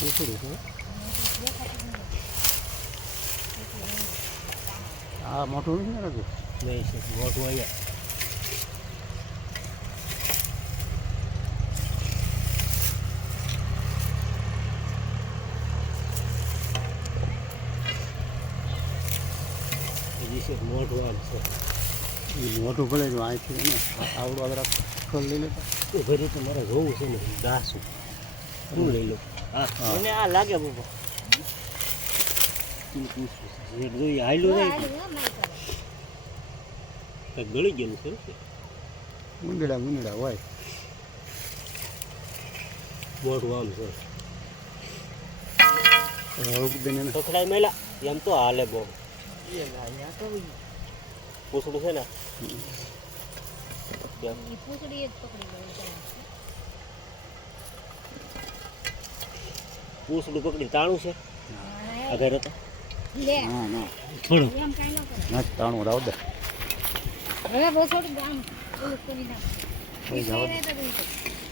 પૂછડું છે આ મોટું નથી ને રજુ નહીં છે મોટું અહીંયા મોટું આમ છે એ મોટું ભલે જો અહીંથી ને આવડું આગળ ખોલ લઈ લેતા એ ભરી તો મારે જોવું છે ને ગાસું હું લઈ લઉં હા મને આ લાગે બાબા જોઈએ હાલ્યું જાય કંઈક ગળી ગયેલું છે ગુંદડા હોય મોટું આમ છે પકડાય મેલા એમ તો હાલે બહુ પૂછડું છે ને પૂછડું પકડી તાણું છે આગળ હતા ના થોડું ના તાણું રાવ દે હવે બહુ થોડું ગામ ઓલું કરી નાખ. જવા દે.